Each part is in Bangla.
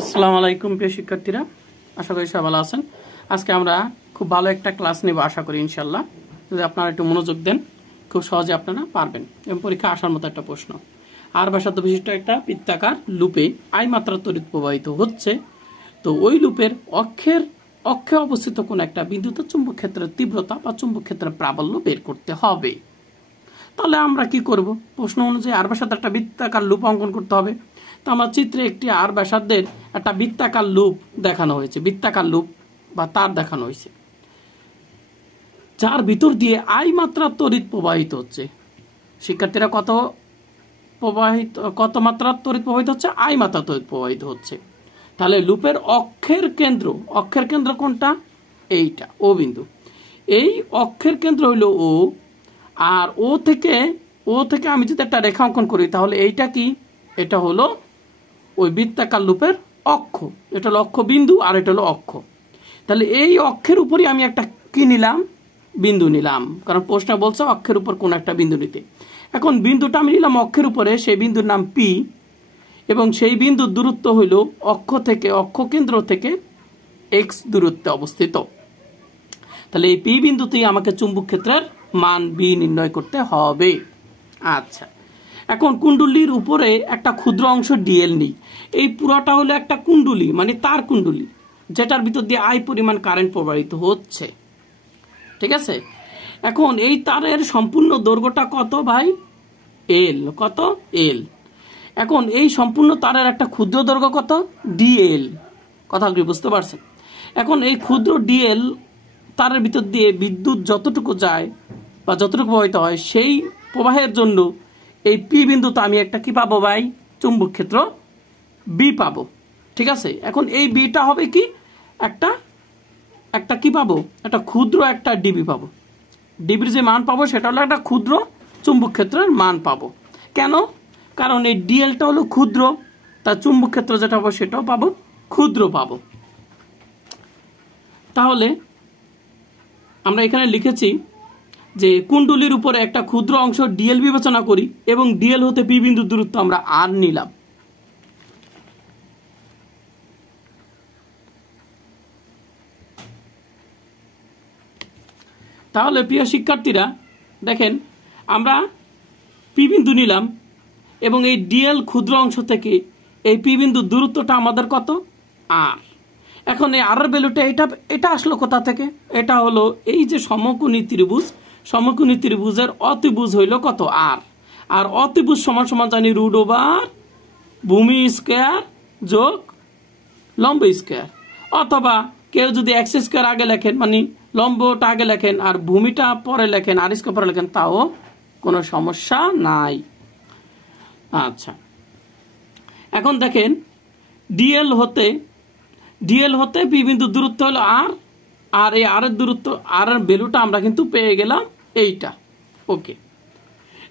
আসসালামু আলাইকুম প্রিয় শিক্ষার্থীরা, আশা করি সবাই ভালো আছেন। আজকে আমরা খুব ভালো একটা ক্লাস নেব আশা করি ইনশাআল্লাহ। যদি আপনারা একটু মনোযোগ দেন খুব সহজে আপনারা পারবেন এবং পরীক্ষা আসার মতো একটা প্রশ্ন। আর ব্যাসার্ধ বিশিষ্ট একটা বৃত্তাকার লুপে আই মাত্রা তড়িৎ প্রবাহিত হচ্ছে। তো ওই লুপের অক্ষে অবস্থিত কোন একটা বিদ্যুৎ চুম্বক ক্ষেত্রের তীব্রতা বা চুম্বক ক্ষেত্রের প্রাবল্য বের করতে হবে। তাহলে আমরা কি করব? প্রশ্ন অনুযায়ী আর ব্যাসার্ধ একটা বৃত্তাকার লুপ অঙ্কন করতে হবে। তো আমার চিত্রে একটি আর ব্যাসার্ধের একটা বৃত্তাকার লুপ দেখানো হয়েছে, বৃত্তাকার লুপ বা তার দেখানো হয়েছে, যার ভিতর দিয়ে আই মাত্রা তড়িৎ প্রবাহিত হচ্ছে। শিক্ষার্থীরা কত মাত্রা তড়িৎ প্রবাহিত হচ্ছে? আই মাত্রা তড়িৎ প্রবাহিত হচ্ছে। তাহলে লুপের অক্ষের কেন্দ্র কোনটা? এইটা, ও বিন্দু। এই অক্ষের কেন্দ্র হইল ও, আর ও থেকে আমি যদি একটা রেখা অঙ্কন করি তাহলে এইটা কি? এটা হলো ওই বৃত্তাকার লুপের অক্ষ। এটা হলো অক্ষ বিন্দু আর এটা হলো অক্ষ। তাহলে এই অক্ষের উপরই আমি একটা কি নিলাম? বিন্দু নিলাম, কারণ প্রশ্ন বলছে অক্ষের উপর কোন একটা বিন্দু নিতে। এখন বিন্দুটা আমি নিলাম অক্ষের উপরে, সেই বিন্দুর নাম পি, এবং সেই বিন্দুর দূরত্ব হইল অক্ষ কেন্দ্র থেকে এক্স দূরত্বে অবস্থিত। তাহলে এই পি বিন্দুতেই আমাকে চুম্বক ক্ষেত্রের মান বি নির্ণয় করতে হবে। আচ্ছা, এখন কুণ্ডলীর উপরে একটা ক্ষুদ্র অংশ ডিএল নিই। এই পুরোটা হলো একটা কুণ্ডলী, মানে তার কুণ্ডলী, যেটার ভিতর দিয়ে আই পরিমাণ কারেন্ট প্রবাহিত হচ্ছে। ঠিক আছে, এখন এই তারের সম্পূর্ণ দৈর্ঘ্যটা কত ভাই? এল। কত? এল। এখন এই সম্পূর্ণ তারের একটা ক্ষুদ্র দৈর্ঘ্য কত? ডিএল। কথা কি বুঝতে পারছেন? এখন এই ক্ষুদ্র ডিএল তারের ভিতর দিয়ে বিদ্যুৎ যতটুকু যায় বা যতটুকু প্রবাহিত হয়, সেই প্রবাহের জন্য এই পি বিন্দুতে আমি একটা কি পাবো ভাই? চুম্বক ক্ষেত্র বি পাবো। ঠিক আছে, এখন এই বিটা হবে কি? একটা কি পাবো? একটা ক্ষুদ্র একটা ডিবি পাবো। ডিবির যে মান পাবো সেটা হলো একটা ক্ষুদ্র চুম্বক ক্ষেত্রের মান পাবো। কেন? কারণ এই ডিএলটা হলো ক্ষুদ্র, তার চুম্বক ক্ষেত্র যেটা পাবো সেটাও পাবো ক্ষুদ্র পাবো। তাহলে আমরা এখানে লিখেছি যে কুণ্ডলীর উপরে একটা ক্ষুদ্র অংশ ডিএল বিবেচনা করি এবং ডিএল হতে পি বিন্দুর দূরত্ব আমরা আর নিলাম। তাহলে প্রিয় শিক্ষার্থীরা দেখেন, আমরা পি বিন্দু নিলাম এবং এই ডিএল ক্ষুদ্র অংশ থেকে এই পি বিন্দুর দূরত্বটা আমাদের কত? আর। এখন এই আর এর ভ্যালুটা এটা আসলো কোথা থেকে? এটা হলো এই যে সমকোণী ত্রিভুজের অতিভুজ হইল কত? আর। আর অতিভুজ সমান সমান জানি রুট ওভার ভূমি স্কয়ার যোগ লম্ব স্কয়ার, অথবা কেউ যদি এক্স স্কয়ার আগে লেখেন, মানে লম্বটা আগে লেখেন আর ভূমিটা পরে লেখেন, আর স্কয়ার পরে লেখেন, তাও কোনো সমস্যা নাই। আচ্ছা, এখন দেখেন ডিএল হতে পি বিন্দুর দূরত্ব হলো আর, আর এই আর এর দূরত্ব, আর এর ভ্যালুটা আমরা কিন্তু পেয়ে গেলাম এইটা। ওকে,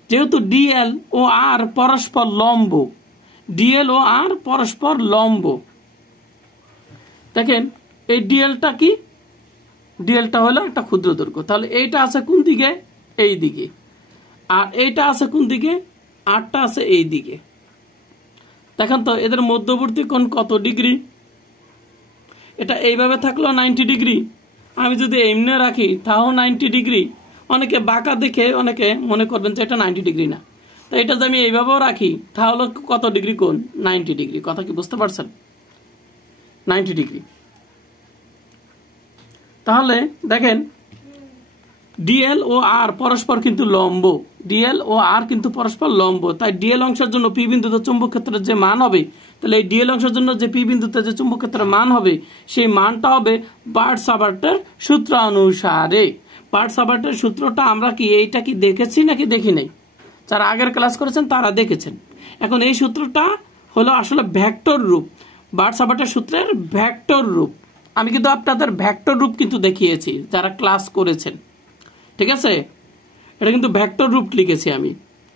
যেহেতু ডিএল ও আর পরস্পর লম্ব, দেখেন এই ডিএলটা কি? ডিএলটা হলো একটা ক্ষুদ্র দৈর্ঘ্য। তাহলে এইটা আছে কোন দিকে? এই দিকে। আর এইটা আছে কোন দিকে? আরটা আছে এই দিকে। দেখেন তো এদের মধ্যবর্তী কোণ কত ডিগ্রি? এটা এইভাবে থাকলো 90 ডিগ্রি। আমি যদি এমনি রাখি তাও 90 ডিগ্রি। অনেকে বাঁকা দেখে অনেকে মনে করবেন যে এটা 90 ডিগ্রি না। তো এটা যদি আমি এইভাবেও রাখি তাহলে কত ডিগ্রি কোণ? 90 ডিগ্রি। কথা কি বুঝতে পারছেন? 90 ডিগ্রি। তাহলে দেখেন ডিএল ও আর পরস্পর কিন্তু লম্ব, তাই ডিএল অংশের জন্য পি বিন্দুতে চুম্বক ক্ষেত্রের যে মান হবে, তাহলে এই ডিএল অংশের জন্য যে পি বিন্দুতে যে চুম্বক ক্ষেত্রের মান হবে সেই মানটা হবে বার্ট-সাবার্টের সূত্র অনুসারে। বার্ট-সাবার্টের সূত্রটা আমরা কি এইটা কি দেখেছি নাকি দেখি নাই? যারা আগের ক্লাস করেছেন তারা দেখেছেন। এখন এই সূত্রটা হলো আসলে ভেক্টর রূপ, বার্ট-সাবার্টের সূত্রের ভেক্টর রূপ। আমি কিন্তু আপনাদের ভেক্টর রূপ কিন্তু দেখিয়েছি যারা ক্লাস করেছেন। ঠিক আছে, এটা কিন্তু ভেক্টর রূপ লিখেছি আমি।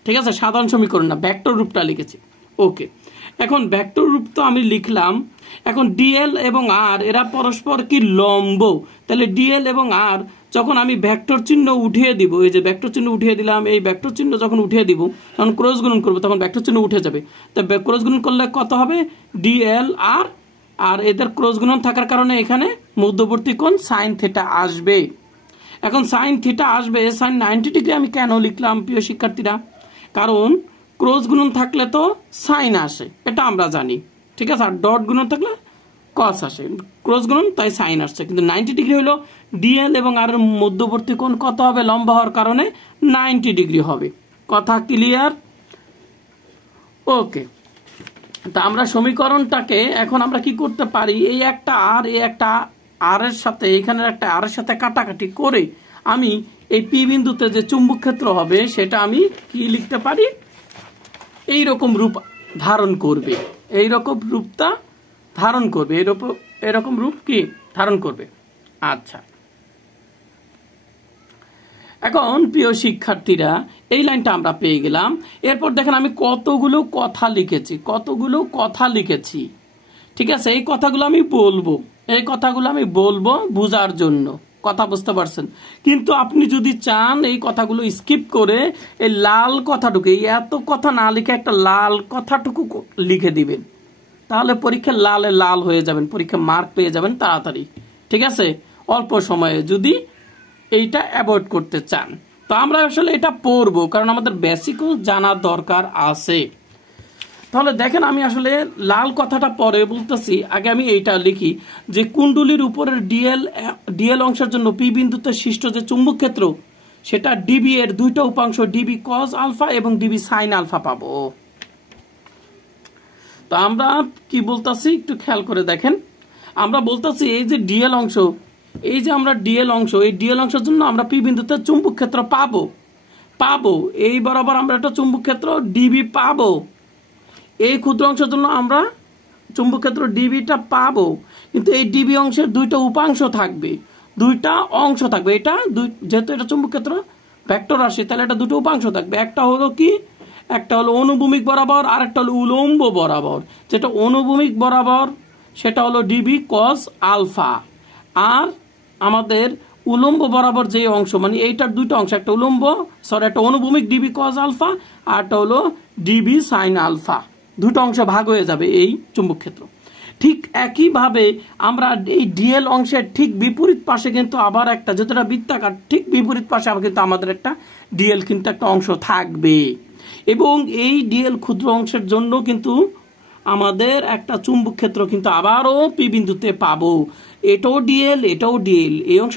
ঠিক আছে, সাধারণ সমীকরণ না, ভেক্টর রূপটা লিখেছি। ওকে, এখন ভেক্টর রূপ তো আমি লিখলাম। এখন ডিএল এবং আর এরা পরস্পর কি লম্ব। তাহলে ডিএল এবং আর যখন আমি ভেক্টর চিহ্ন উঠিয়ে দিব, এই যে ভেক্টর চিহ্ন উঠিয়ে দিলাম, এই ভেক্টর চিহ্ন যখন উঠিয়ে দিব তখন ক্রস গুণন করবো, তখন ভেক্টর চিহ্ন উঠে যাবে। তো ক্রস গুণন করলে কত হবে? ডিএল আর আর এদের ক্রস গুণন থাকার কারণে এখানে মধ্যবর্তী কোণ সাইন থিটা আসবে। এখন সাইন থিটা আসবে, সাইন 90 ডিগ্রি আমি কেন লিখলাম প্রিয় শিক্ষার্থীরা? কারণ ক্রস গুণন থাকলে তো সাইন আসে, এটা আমরা জানি, ঠিক আছে। আর ডট গুণন থাকলে কস আসে, ক্রস গুণন তাই সাইন আসছে। কিন্তু 90 ডিগ্রি হলো ডিএল এবং আর মধ্যবর্তী কোণ কত হবে? লম্বা হওয়ার কারণে 90 ডিগ্রি হবে। কথা ক্লিয়ার? ওকে, তা আমরা সমীকরণটাকে এখন আমরা কি করতে পারি, এই একটা আর এই একটা আর এর সাথে এখানের একটা আর এর সাথে কাটাকাটি করে আমি এই পি বিন্দুতে যে চুম্বক ক্ষেত্র হবে সেটা আমি কি লিখতে পারি, এই রকম রূপ ধারণ করবে, এই রকম রূপটা ধারণ করবে, এরকম রূপ কি ধারণ করবে। আচ্ছা, এখন প্রিয় শিক্ষার্থীরা এই লাইনটা আমরা পেয়ে গেলাম। এরপর দেখেন আমি কতগুলো কথা লিখেছি, ঠিক আছে। এই কথাগুলো আমি বলবো বোঝার জন্য, কথা বুঝতে পারছেন। কিন্তু আপনি যদি চান এই কথাগুলো স্কিপ করে এই লাল কথাটুকু, এই এত কথা না লিখে একটা লাল কথাটুকু লিখে দিবেন, তাহলে পরীক্ষায় লালে লাল হয়ে যাবেন, পরীক্ষা মার্ক পেয়ে যাবেন তাড়াতাড়ি, ঠিক আছে, অল্প সময়ে, যদি এইটা অ্যাভয়েড করতে চান। তো আমরা আসলে এটা পড়বো কারণ আমাদের বেসিকও জানার দরকার আছে। তাহলে দেখেন আমি আসলে লাল কথাটা পরে বলতেছি, আগে আমি এইটা লিখি যে কুণ্ডলীর উপরের ডিএল অংশের জন্য পি বিন্দুতে সৃষ্ট যে চুম্বক ক্ষেত্র সেটা ডিবি এর দুইটা উপাংশ ডিবি কজ আলফা এবং ডিবি সাইন আলফা পাবো। তো আমরা কি বলতেছি একটু খেয়াল করে দেখেন, আমরা বলতেছি এই যে ডিএল অংশ, এই যে আমরা ডিএল অংশ, এই ডিএল অংশের জন্য আমরা পি বিন্দুতে চুম্বক ক্ষেত্র পাবো, এই বরাবর আমরা একটা চুম্বক ক্ষেত্র ডিবি পাবো। এই ক্ষুদ্র অংশের জন্য আমরা চুম্বক ক্ষেত্র ডিবিটা পাবো, কিন্তু এই ডিবি অংশের দুইটা উপাংশ থাকবে, এটা যেহেতু এটা চুম্বক ক্ষেত্র ভেক্টর রাশি, তাহলে এটা দুটো উপাংশ থাকবে। একটা হলো কি, একটা হলো অনুভূমিক বরাবর আর একটা হলো উলম্ব বরাবর। যেটা অনুভূমিক বরাবর সেটা হলো ডিবি কজ আলফা, আর আমাদের উলম্ব বরাবর যে অংশ, মানে এইটার দুইটা অংশ, একটা একটা অনুভূমিক ডিবি কজ আলফা আর একটা হলো ডিবি সাইন আলফা, দুটো অংশ ভাগ হয়ে যাবে এই চুম্বক ক্ষেত্র। ঠিক একইভাবে আমরা এই ডিএল অংশের ঠিক বিপরীত পাশে কিন্তু আবার একটা, যেটা বৃত্তাকার, ঠিক বিপরীত পাশে আবার কিন্তু আমাদের একটা ডিএল কিন্তু একটা অংশ থাকবে, এবং এই ডিএল ক্ষুদ্র অংশের জন্য কিন্তু আমাদের একটা চুম্বক ক্ষেত্র কিন্তু আবারও পি বিন্দুতে পাবো। এটাও ডিএল, এই অংশ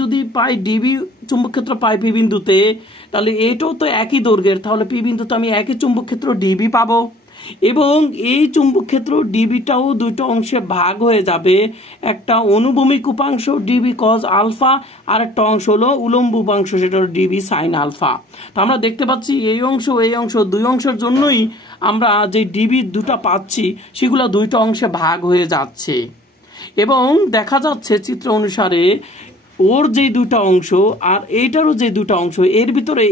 যদি পাই ডিবি চুম্বক ক্ষেত্র পাই পি বিন্দুতে, তাহলে এটাও তো একই দৈর্ঘ্যের, তাহলে পি বিন্দুতে আমি একই চুম্বক ক্ষেত্র ডিবি পাবো, এবং এই চুম্বক ক্ষেত্র ডিবিটাও দুটো অংশে ভাগ হয়ে যাবে, একটা অনুভূমিক উপাংশ ডিবি কজ আলফা আর একটা অংশ হলো উলম্ব উপাংশ, সেটা হলো ডিবি সাইন আলফা। তো আমরা দেখতে পাচ্ছি এই অংশ দুই অংশের জন্যই আমরা যে ডিবি দুটা পাচ্ছি সেগুলো দুইটা অংশে ভাগ হয়ে যাচ্ছে, এবং দেখা যাচ্ছে চিত্র অনুসারে ওর যে দুটা অংশ আর এইটারও যে দুটা অংশ, এর ভিতরে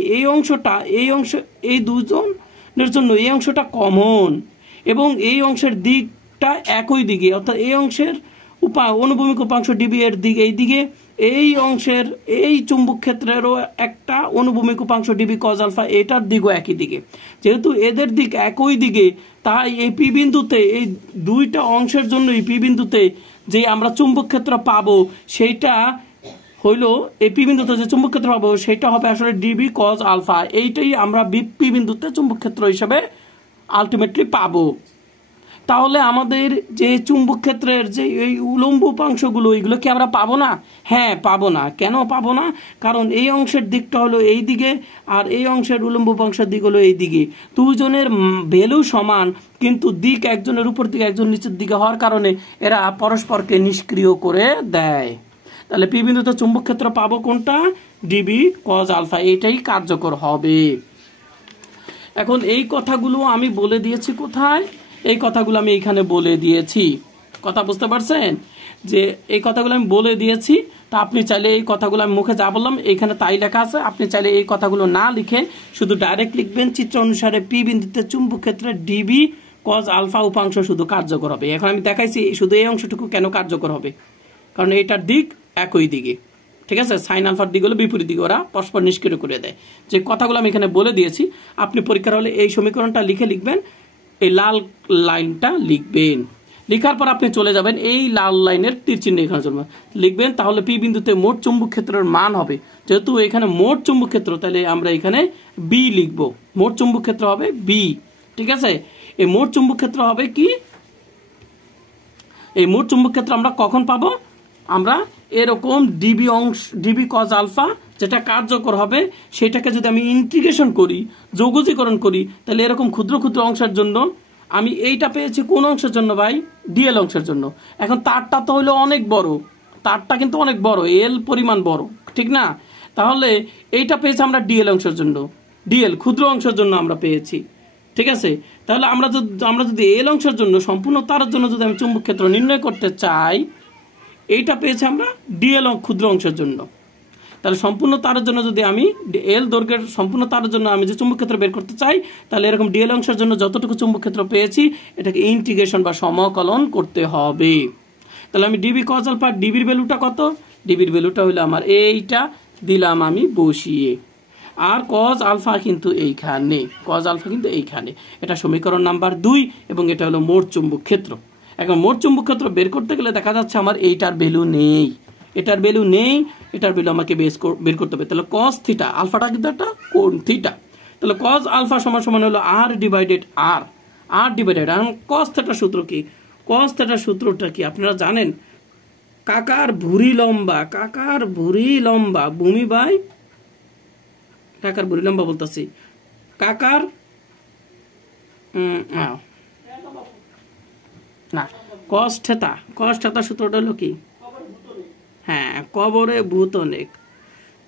এই দুজনের জন্য এই অংশটা কমন, এবং এই অংশের দিকটা একই দিকে, অর্থাৎ এই অংশের অনুভূমিক উপাংশ ডিবি এর দিক এই দিকে, এই অংশের এই চুম্বক ক্ষেত্রেরও একটা অনুভূমিক উপাংশ ডিবি কজ আলফা, এটার দিকও একই দিকে। যেহেতু এদের দিক একই দিকে, তাই এই পি বিন্দুতে এই দুইটা অংশের জন্য এই পি বিন্দুতে যে আমরা চুম্বক ক্ষেত্র পাবো সেইটা হইলো, এই পি বিন্দুতে যে চুম্বক ক্ষেত্র পাবো সেটা হবে আসলে ডিবি কজ আলফা, এইটাই আমরা পি বিন্দুতে চুম্বক ক্ষেত্র হিসেবে আলটিমেটলি পাবো। তাহলে আমাদের যে চুম্বক ক্ষেত্রের যে এই উলম্ব উপাংশগুলো, এগুলো কি আমরা পাবো না? হ্যাঁ, পাবো না। কেন পাবো না? কারণ এই অংশের দিকটা হলো এই দিকে আর এই অংশের উলম্ব উপাংশের দিক হলো এই দিকে, দুজনের ভ্যালু সমান, কিন্তু দিক একজনের উপর দিকে একজন নিচের দিকে হওয়ার কারণে এরা পরস্পরকে নিষ্ক্রিয় করে দেয়। তাহলে পি বিন্দুতে চুম্বক ক্ষেত্র পাবো কোনটা? ডিবি কজ আলফা, এটাই কার্যকর হবে। এখন এই কথাগুলো আমি বলে দিয়েছি কোথায়? এই কথাগুলো আমি এখানে বলে দিয়েছি, কথা বুঝতে পারছেন? যে এই কথাগুলো আমি বলে দিয়েছি, তা আপনি চাইলে এই কথাগুলো আমি মুখে যা বললাম এখানে তাই লেখা আছে, আপনি চাইলে এই কথাগুলো না লিখে শুধু ডাইরেক্ট লিখবেন চিত্র অনুসারে পি বিন্দুতে চুম্বক ক্ষেত্রে ডিবি কজ আলফা উপাংশ শুধু কার্যকর হবে। এখন আমি দেখাইছি শুধু এই অংশটুকু কেন কার্যকর হবে, কারণ এটার দিক একই দিকে, ঠিক আছে। সাইন আলফার দিক হলো বিপরীত দিকে, ওরা পরস্পর নিষ্ক্রিয় করে দেয়। যে কথাগুলো আমি এখানে বলে দিয়েছি, আপনি পরীক্ষার হলে এই সমীকরণটা লিখবেন, এই লাল লাইনটা লিখবেন। লেখার পর আপনি চলে যাবেন এই লাল লাইনের তীর চিহ্ন এখানে চলবে লিখবেন, তাহলে পি বিন্দুতে মোট চুম্বক ক্ষেত্রের মান হবে, যেহেতু এখানে মোট চুম্বক ক্ষেত্র তাহলে আমরা এখানে বি লিখব, মোট চুম্বক ক্ষেত্র হবে বি। ঠিক আছে, এই মোট চুম্বক ক্ষেত্র হবে কি, এই মোট চুম্বক ক্ষেত্র আমরা কখন পাবো, আমরা এরকম ডিবি অংশ ডিবি কজ আলফা যেটা কার্যকর হবে সেটাকে যদি আমি ইন্টিগ্রেশন করি, যোগজীকরণ করি, তাহলে এরকম ক্ষুদ্র ক্ষুদ্র অংশের জন্য আমি এইটা পেয়েছি কোন অংশের জন্য ভাই, ডিএল অংশের জন্য। এখন তারটা তো হলো অনেক বড়, তারটা কিন্তু অনেক বড়, এল পরিমাণ বড়, ঠিক না? তাহলে এইটা পেয়েছি আমরা ডিএল অংশের জন্য, ডিএল ক্ষুদ্র অংশের জন্য আমরা পেয়েছি। ঠিক আছে, তাহলে আমরা যদি এল অংশের জন্য সম্পূর্ণ তারের জন্য যদি আমি চুম্বক ক্ষেত্র নির্ণয় করতে চাই, এইটা পেয়েছি আমরা ডিএল ক্ষুদ্র অংশের জন্য। তাহলে সম্পূর্ণ তারের জন্য যদি আমি এল দৈর্ঘ্যের সম্পূর্ণ তারের জন্য আমি যে চুম্বক ক্ষেত্র বের করতে চাই, তাহলে এরকম ডিএল অংশের জন্য যতটুকু চুম্বক ক্ষেত্র পেয়েছি এটাকে ইন্টিগ্রেশন বা সমাকলন করতে হবে। তাহলে আমি ডিবি কজ আলফা, ডিবির ভ্যালুটা কত, ডিবির ভ্যালুটা হলো আমার এইটা দিলাম আমি বসিয়ে, আর কজ আলফা কিন্তু এইখানে, কজ আলফা কিন্তু এইখানে, এটা সমীকরণ নাম্বার 2 এবং এটা হলো মোট চুম্বক ক্ষেত্র। এখন মোট চুম্বক ক্ষেত্র বের করতে গেলে দেখা যাচ্ছে আমার এইটার ভ্যালু নেই, এটার ভ্যালু নেই, এটার ভ্যালু আমাকে বের করতে হবে। তাহলে কস থিটা, আলফাটা কিন্তু একটা কোণ থিটা, তাহলে কস আলফা সমান সমান হলো আর ডিভাইডেড আর, আর ডিভাইডেড। এখন কস থিটার সূত্র কি, কস থিটার সূত্রটা কি আপনারা জানেন, কাকার ভুঁড়ি লম্বা, কাকার ভুঁড়ি লম্বা ভূমি বাই, কাকার ভুঁড়ি লম্বা বলতেছি, কাকার না কস থিটা, কস থিটার সূত্রটা হলো কি, হ্যাঁ কবরে ভূত অনেক,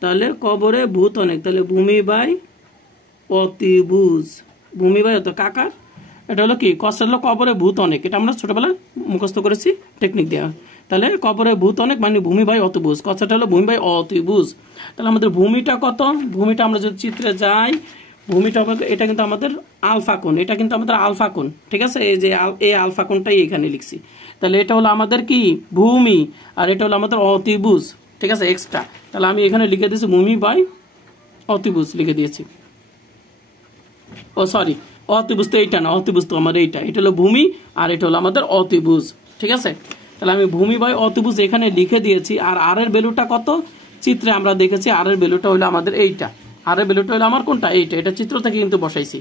তাহলে কবরে ভূত অনেক, তাহলে ভূমি বাই অতিভুজ, ভূমি বাই অত কাকার, এটা হলো কি কষ্ট হলো কবরে ভূত অনেক, এটা আমরা ছোটবেলায় মুখস্থ করেছি টেকনিক দেওয়া। তাহলে কবরে ভূত অনেক মানে ভূমি বাই অতিভুজ, কষ্টটা হলো ভূমি বাই অতিভুজ। তাহলে আমাদের ভূমিটা কত, ভূমিটা আমরা যদি চিত্রে যাই, ভূমিটা এটা কিন্তু আমাদের আলফা কোণ, এটা কিন্তু আমাদের আলফা কোণ। ঠিক আছে, এই যে এই আলফা কোণটাই এখানে লিখছি, তাহলে এটা হলো আমাদের কি ভূমি, আর এটা হলো আমাদের অতিভুজ। ঠিক আছে, এক্সট্রা, তাহলে আমি এখানে লিখে দিয়েছি ভূমি বাই অতিভুজ লিখে দিয়েছি। ও সরি, অতিভুজ তো এইটা না, অতিভুজ তো আমার এইটা, এটা হলো ভূমি আর এটা হলো আমাদের অতিভুজ। ঠিক আছে, তাহলে আমি ভূমি বাই অতিভুজ এখানে লিখে দিয়েছি। আর আর এর ভ্যালুটা কত, চিত্রে আমরা দেখেছি আর এর ভ্যালুটা হলো আমাদের এইটা, আর এর ভ্যালুটা হলো আমার কোনটা, এইটা, এটা চিত্র থেকে কিন্তু বসাইছি।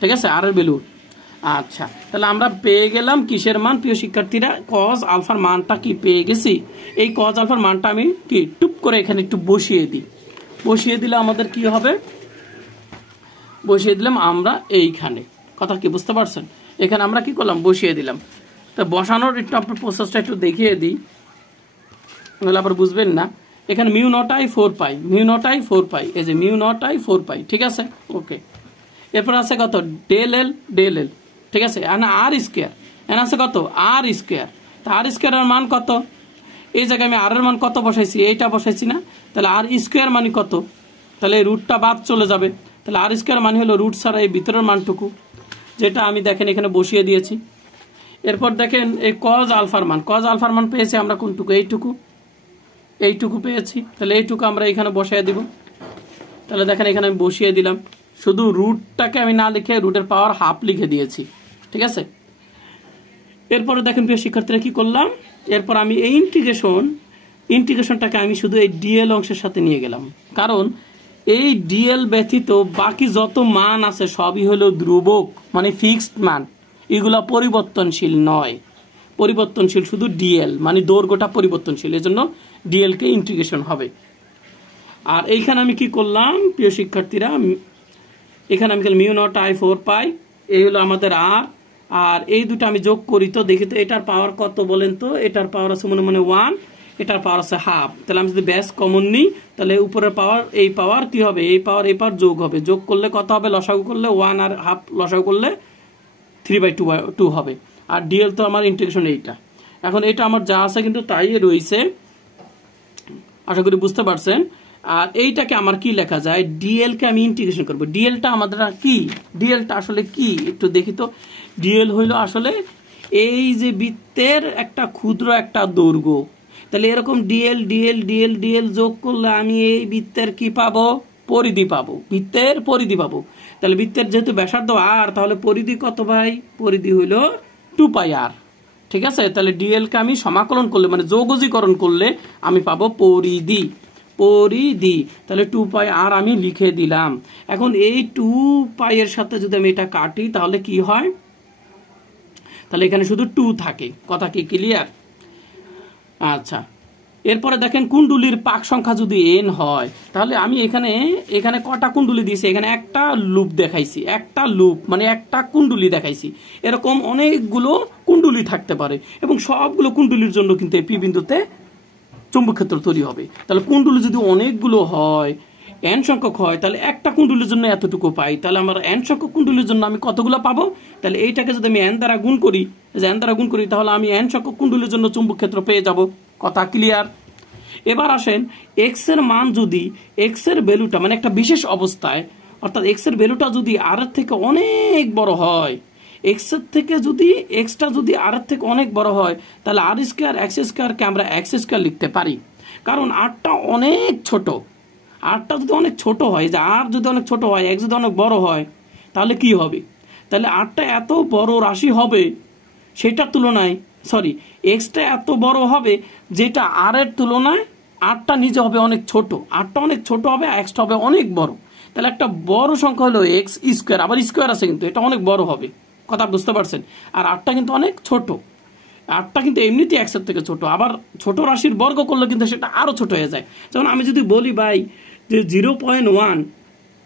ঠিক আছে, আর এর ভ্যালু। আচ্ছা, তাহলে আমরা পেয়ে গেলাম কিসের মান, প্রিয় শিক্ষার্থীরা, কজ আলফার মানটা কি পেয়ে গেছি। এই কজ আলফার মানটা আমি কি টুপ করে এখানে একটু বসিয়ে দিই, বসিয়ে দিলে আমাদের কি হবে, বসিয়ে দিলাম আমরা এইখানে, কথা কি বুঝতে পারছেন, এখানে আমরা কি করলাম বসিয়ে দিলাম। তো বসানোর একটু আপনার প্রসেসটা একটু দেখিয়ে দিই, নাহলে আবার বুঝবেন না। এখানে mu not I 4 pi, mu not I 4 পাই, এই যে মিউ নট আই 4 পাই। ঠিক আছে, ওকে। এরপর আছে কত ডেল এল, ডেল এল। ঠিক আছে, আর স্কোয়ার, এখানে আছে কত আর স্কোয়ার, তা আর স্কোয়ারের মান কত, এই জায়গায় আমি আর এর মান কত বসাইছি, এইটা বসাইছি না, তাহলে আর স্কোয়ার মানে কত, তাহলে এই রুটটা বাদ চলে যাবে, তাহলে আর স্কোয়ার মানে হলো রুট ছাড়া এই ভিতরের মানটুকু, যেটা আমি দেখেন এখানে বসিয়ে দিয়েছি। এরপর দেখেন এই কজ আলফার মান, কজ আলফার মান পেয়েছি আমরা কোনটুকু, এইটুকু, এইটুকু পেয়েছি, তাহলে এইটুকু আমরা এখানে বসিয়ে দিব। তাহলে দেখেন এখানে আমি বসিয়ে দিলাম, শুধু রুটটাকে আমি না লিখে রুটের পাওয়ার হাফ লিখে দিয়েছি। ঠিক আছে, এরপরে দেখেন প্রিয় শিক্ষার্থীরা কি করলাম, এরপর আমি এই ইন্টিগ্রেশনটাকে আমি শুধু এই ডিএল অংশের সাথে নিয়ে গেলাম, কারণ এই ডিএল ব্যতীত বাকি যত মান আছে সবই হলো ধ্রুবক, মানে ফিক্সড মান, এগুলা পরিবর্তনশীল নয়, পরিবর্তনশীল শুধু ডিএল, মানে দৈর্ঘ্যটা পরিবর্তনশীল, এজন্য ডিএল কে ইন্টিগ্রেশন হবে। আর এইখানে আমি কি করলাম প্রিয় শিক্ষার্থীরা, এখানে আমি মিউ নট আই 4 পাই, এই হলো আমাদের আর এই দুটো আমি যোগ করি তো দেখি তো এটার পাওয়ার কত বলেন তো, এটার পাওয়ার আছে মনে মনে 1, এটার পাওয়ার আছে হাফ, তাহলে আমি যদি ব্যাস কমন নিই তাহলে উপরের পাওয়ার এই পাওয়ার কি হবে, এই পাওয়ার এই পাওয়ার যোগ হবে, যোগ করলে কত হবে, লসাগু করলে 1 আর হাফ লসাগু করলে 3/2 হবে। আর ডিএল তো আমার ইন্টিগ্রেশন এইটা, এখন এটা আমার যা আছে কিন্তু তাই রয়েছে, আশা করি বুঝতে পারছেন। আর এইটাকে আমার কি লেখা যায়, ডিএল কে আমি ইন্টিগ্রেশন করব, ডিএলটা আমাদের কি, ডিএলটা আসলে কি একটু দেখি তো, ডিএল হইল আসলে এই যে বৃত্তের একটা ক্ষুদ্র একটা দৈর্ঘ্য, তাহলে এরকম ডিএল ডিএল ডিএল ডিএল যোগ করলে আমি এই বৃত্তের কি পাবো, পরিধি পাবো, বৃত্তের পরিধি পাবো। তাহলে বৃত্তের যেহেতু ব্যাসার্ধ আর, তাহলে পরিধি কত ভাই, পরিধি হইল 2 পাই আর, ঠিক আছে, তাহলে ডিএল কে আমি সমাকলন করলে মানে যোগজীকরণ করলে আমি পাবো পরিধি। পরিধি তাহলে 2 পাই আর আমি লিখে দিলাম। এখন এই 2 পাই এর সাথে যদি আমি এটা কাটি তাহলে কি হয়, তাহলে এখানে শুধু 2 থাকে। কথা কি ক্লিয়ার? আচ্ছা, এরপরে দেখেন কুণ্ডলীর পাক সংখ্যা যদি n হয় তাহলে আমি এখানে কটা কুণ্ডলী দিয়েছি, এখানে একটা লুপ দেখাইছি, একটা লুপ মানে একটা কুণ্ডলী দেখাইছি। এরকম অনেকগুলো কুণ্ডলী থাকতে পারে এবং সবগুলো কুণ্ডলীর জন্য কিন্তু এই পি বিন্দুতে চুম্বক ক্ষেত্র তৈরি হবে। তাহলে কুণ্ডলী যদি অনেকগুলো হয়, n সংখ্যক হয়, তাহলে একটা কুণ্ডলীর জন্য এতটুকু পাই। তাহলে আমার n সংখ্যক কুণ্ডলীর জন্য আমি কতগুলো পাবো? তাহলে এইটাকে যদি আমি n দ্বারা গুণ করি, তাহলে আমি n সংখ্যক কুণ্ডলীর জন্য চুম্বক ক্ষেত্র পেয়ে যাব। কথা ক্লিয়ার? এবার আসেন এক্স এর মান যদি এক্স এর ভ্যালুটা মানে একটা বিশেষ অবস্থায়, অর্থাৎ এক্স এর ভ্যালুটা যদি আর এর থেকে অনেক বড় হয়, এক্সটা যদি আর এর থেকে অনেক বড় হয়, তাহলে আর স্কয়ার এক্স স্কয়ারকে আমরা এক্স স্কয়ার লিখতে পারি। কারণ আরটা অনেক ছোট, আরটা যদি অনেক ছোট হয়, যে আর যদি অনেক ছোট হয়, এক্স যদি অনেক বড় হয়, তাহলে কি হবে? তাহলে আরটা এত বড় রাশি হবে সেটার তুলনায়, সরি, এক্সটা এত বড় হবে যেটা আর এর তুলনায় আরটা নিজে হবে অনেক ছোট, আরটা অনেক ছোট হবে, এক্সটা হবে অনেক বড়। তাহলে একটা বড় সংখ্যা হলো এক্স স্কোয়ার, আবার স্কোয়ার আছে কিন্তু এটা অনেক বড় হবে। কথা বুঝতে পারছেন? আর আরটা কিন্তু অনেক ছোট, আরটা কিন্তু এমনিতেই এক্সের থেকে ছোট। আবার ছোট রাশির বর্গ করলে কিন্তু সেটা আরো ছোট হয়ে যায়। যেমন আমি যদি বলি ভাই যে 0.1,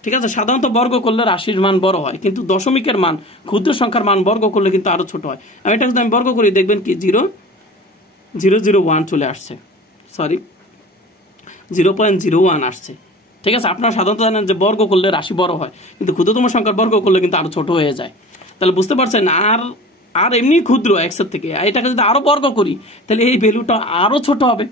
ঠিক আছে, সাধারণত বর্গ করলে রাশির মান বড় হয়, কিন্তু দশমিকের মান, ক্ষুদ্র সংখ্যার মান বর্গ করলে কিন্তু আরো ছোট হয়। আমি এটা যদি আমি বর্গ করি দেখবেন কি 0.001 চলে আসছে, সরি 0.01 আসছে। ঠিক আছে, আপনারা সাধারণত জানেন যে বর্গ করলে রাশি বড় হয়, কিন্তু ক্ষুদ্রতম সংখ্যার বর্গ করলে কিন্তু আরো ছোট হয়ে যায়। তাহলে বুঝতে পারছেন, আর এমনি ক্ষুদ্র এক্স এর থেকে, এটাকে যদি আরো বর্গ করি তাহলে এই ভ্যালুটা আরো ছোট হবে।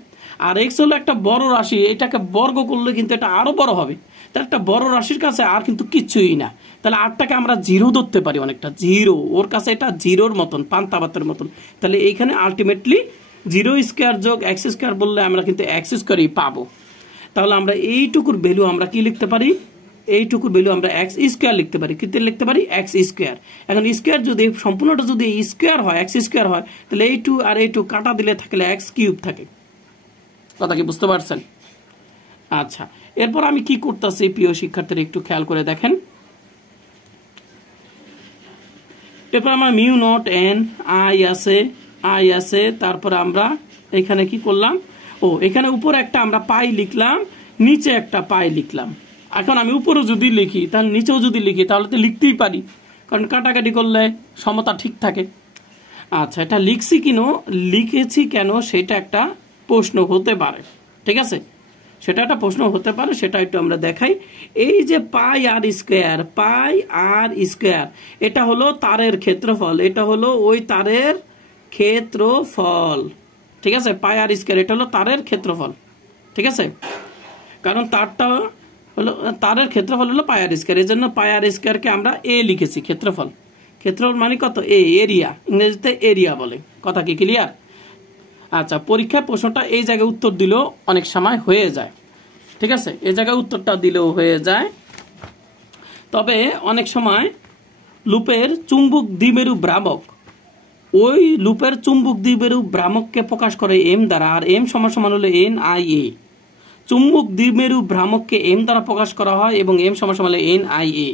আর এক্স হলো একটা বড় রাশি, এটাকে বর্গ করলে কিন্তু এটা আরো বড় হবে। তাহলে একটা বড় রাশির কাছে আর কিন্তু কিচ্ছুই না। তাহলে আরটাকে আমরা জিরো ধরতে পারি, অনেকটা জিরো, ওর কাছে এটা জিরোর মতন, পান্তাবাতের মতন। তাহলে এইখানে আলটিমেটলি 0 স্কয়ার যোগ এক্স স্কয়ার বললে আমরা কিন্তু এক্স স্কয়ারই পাবো। তাহলে আমরা এইটুকুর ভ্যালু আমরা কি লিখতে পারি? এইটুকুর ভ্যালু আমরা এক্স স্কয়ার লিখতে পারি। কি লিখতে পারি? X square. এখন স্কয়ার যদি সম্পূর্ণটা যদি স্কয়ার হয়, এক্স স্কয়ার হয়, তাহলে এই 2 আর এই 2 কাটা দিলে থাকলে এক্স কিউব থাকে। কথা কি বুঝতে পারছেন? আচ্ছা, এরপর আমি কি করতেছি প্রিয় শিক্ষার্থীরা একটু খেয়াল করে দেখেন। এরপর আমার মিউ নট এন আই আছে, তারপর আমরা এখানে কি করলাম, এখানে উপরে একটা আমরা পাই লিখলাম, নিচে একটা পাই লিখলাম। এখন আমি উপরে যদি লিখি তাহলে নিচেও যদি লিখি তাহলে তো লিখতেই পারি, কারণ কাটাকাটি করলে সমতা ঠিক থাকে। আচ্ছা, এটা লিখেছি কেন সেটা একটা প্রশ্ন হতে পারে। ঠিক আছে, সেটা একটা প্রশ্ন হতে পারে, সেটা একটু আমরা দেখাই। এই যে পাই আর স্কয়ার, এটা হলো তারের ক্ষেত্রফল, এটা হলো ওই তারের ক্ষেত্রফল। ঠিক আছে, পাই আর স্কয়ার এটা হলো তারের ক্ষেত্রফল। ঠিক আছে, কারণ তারের ক্ষেত্রফল হলো পাই আর স্কয়ার, এই জন্য পাই আর স্কয়ারকে আমরা এ লিখেছি, ক্ষেত্রফল মানে কত? এরিয়া, ইংরেজিতে এরিয়া বলে। কথা কি ক্লিয়ার? আচ্ছা, পরীক্ষায় প্রশ্নটা এই জায়গায় উত্তর দিলেও অনেক সময় হয়ে যায়। ঠিক আছে, এই জায়গায় উত্তরটা দিলেও হয়ে যায়। তবে অনেক সময় লুপের চুম্বক দ্বিমেরু ভ্রামক, ওই লুপের চুম্বক দ্বিমেরু ভ্রামককে প্রকাশ করে এম দ্বারা, আর এম সমান হলো এন আই এ। চুম্বক দ্বিমেরু ভ্রামককে এম দ্বারা প্রকাশ করা হয় এবং এম সমান হলো এন আই এ।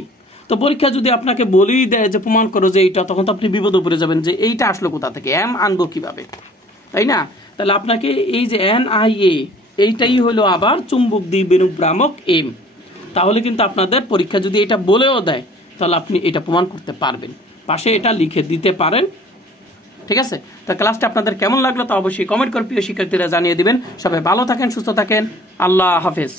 তো পরীক্ষা যদি আপনাকে বলেই দেয় যে প্রমাণ করো যে এইটা, তখন তো আপনি বিপদে পড়ে যাবেন যে এইটা আসলো কোথা থেকে, এম আনবো কিভাবে, তাই না? তাহলে আপনাকে এই যে এন আই এ, এইটাই হলো আবার চুম্বক দ্বিমেরু ভ্রামক এম। তাহলে কিন্তু আপনাদের পরীক্ষা যদি এটা বলেও দেয় তাহলে আপনি এটা প্রমাণ করতে পারবেন, পাশে এটা লিখে দিতে পারেন। ঠিক আছে, তো ক্লাসটা আপনাদের কেমন লাগলো তা অবশ্যই কমেন্ট করে প্রিয় শিক্ষার্থীরা জানিয়ে দিবেন। সবাই ভালো থাকেন, সুস্থ থাকেন, আল্লাহ হাফেজ।